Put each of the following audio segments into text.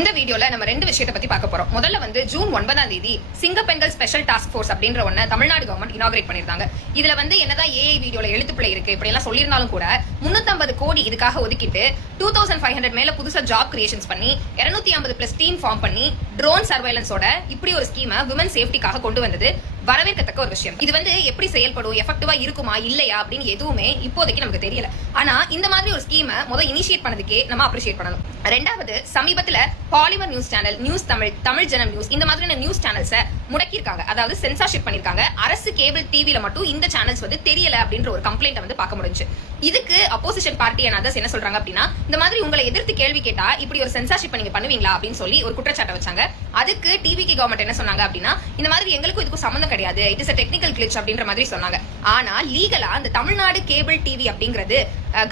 இந்த வீடியோல நம்ம ரெண்டு விஷயத்தை பத்தி பார்க்க போறோம். முதல்ல வந்து ஜூன் 9ஆம் தேதி சிங்க பெண்கள் ஸ்பெஷல் டாஸ்க் ஃபோர்ஸ் அப்படின்ற ஒண்ண தமிழ்நாடு கவர்மெண்ட் இனாகிரேட் பண்ணிருந்தாங்க. இதுல வந்து என்னதான் ஏஐ வீடியோல எழுத்துப்பிழை இருக்கு இப்படி எல்லாம் சொல்லியிருந்தாலும் கூட 350 கோடி இதுக்காக ஒதுக்கிட்டு 2500 மேல புதுசா ஜாப் கிரியேஷன்ஸ் பண்ணி 250+ டீம் ஃபார்ம் பண்ணி ட்ரோன் சர்வைலன்ஸோட இப்படி ஒரு ஸ்கீமை விமன் சேஃப்டிக்காக கொண்டு வந்தது வரவேற்கத்தக்க ஒரு விஷயம். இது வந்து எப்படி செயல்படும், எஃபெக்டிவா இருக்குமா இல்லையா அப்படின்னு எதுவுமே இப்போதைக்கு நமக்கு தெரியல. ஆனா இந்த மாதிரி ஒரு ஸ்கீமை இனிஷியேட் பண்ணதுக்கே நம்ம அப்ரிஷியேட் பண்ணணும். ரெண்டாவது, சமீபத்துல Polimer news channel, news Tamil, Tamil Janam news இந்த மாதிரியான நியூஸ் சேனல்ஸை முடக்கிருக்காங்க. அதாவது சென்சார்ஷிப் பண்ணிருக்காங்க. அரசு கேபிள் டிவில மட்டும் இந்த சேனல்ஸ் வந்து தெரியல அப்படின்ற ஒரு கம்ப்ளைண்ட் வந்து பார்க்க முடிஞ்சு. இதுக்கு அப்போசிஷன் பார்ட்டி அதர்ஸ் என்ன சொல்றாங்க அப்படின்னா, இந்த மாதிரி உங்களை எதிர்த்து கேள்வி கேட்டா இப்படி ஒரு சென்சார்ஷிப் நீங்க பண்ணுவீங்களா அப்படின்னு சொல்லி ஒரு குற்றச்சாட்டை வச்சாங்க. அதுக்கு டிவிக்கு கவர்மெண்ட் என்ன சொன்னாங்க அப்படின்னா, இந்த மாதிரி எங்களுக்கும் இதுக்கும் சம்பந்தம் கிடையாது, it is a technical glitch அப்படின்ற மாதிரி சொன்னாங்க. ஆனா லீகலா அந்த தமிழ்நாடு கேபிள் டிவி அப்படிங்கிறது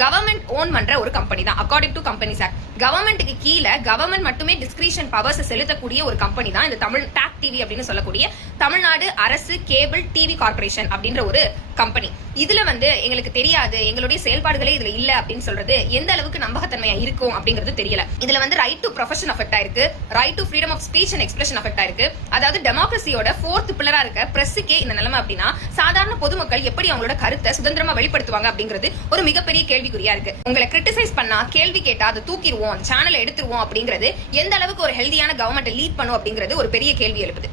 கவர்மெண்ட் ஓன் பண்ற ஒரு கம்பெனி தான். அக்கார்டிங் டு கம்பெனிஸ் ஆக்ட் கவர்மெண்ட்டுக்கு கீழே கவர்மெண்ட் மட்டுமே டிஸ்கிரிஷன் பவர்ஸ் செலுத்தக்கூடிய ஒரு கம்பெனி தான் இந்த தமிழ் டாக் டிவி அப்படின்னு சொல்லக்கூடிய தமிழ்நாடு அரசு கேபிள் டிவி கார்பரேஷன் அப்படின்ற ஒரு கம்பெனி. இதுல வந்து எங்களுக்கு தெரியாது, எங்களுடைய செயல்பாடுகளே இதுல இல்ல அப்படின்னு சொல்றது எந்த அளவுக்கு நம்பகத்தன்மையா இருக்கும் அப்படிங்கிறது தெரியல. இதுல வந்து ரைட் டு ப்ரொஃபஷன் அஃபெக்ட் ஆயிருக்கு, right to freedom of speech and expression affect ஆயிருக்கு. அதாவது டெமோக்ரஸியோட 4th பில்லரா இருக்க பிரஸுக்கே இந்த நிலைமை அப்படின்னா சாதாரண பொதுமக்கள் எப்படி அவங்களோட கருத்தை சுதந்திரமா வெளிப்படுத்துவாங்க அப்படிங்கிறது ஒரு மிகப்பெரிய கேள்விக்குறியா இருக்கு. உங்களை கிரிட்டிசைஸ் பண்ணா, கேள்வி கேட்டா அதை தூக்கிடுவோம், சேனலை எடுத்துருவோம் அப்படிங்கிறது எந்த அளவுக்கு ஒரு ஹெல்தியான கவர்மெண்ட் லீட் பண்ணும் அப்படிங்கிறது ஒரு பெரிய கேள்வி எழுப்புது.